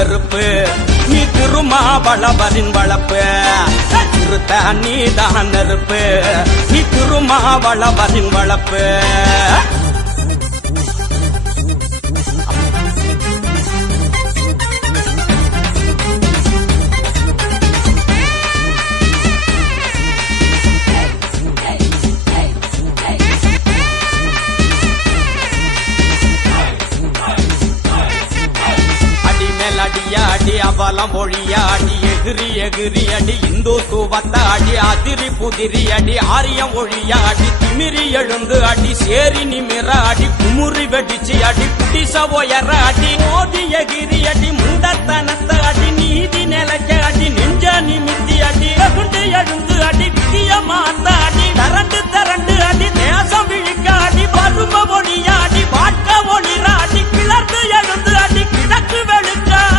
நெருப்பு நீ திருமாவளவரின் வளப்பு திருத்த நீதான் நெருப்பு நீ திருமாவளவரின் வளப்பு அடி அவலம் ஒழியாடி எகிரி எகிரி அடி இந்துத்துவத்தாடி அதிரி புதிரி அடி ஆரியம் ஒழியாடி திமிரி எழுந்து அடி சேரி நிமிர அடி குமுறி வெடிச்சு அடி குடிச உயர அடி மோதி எகிரி அடி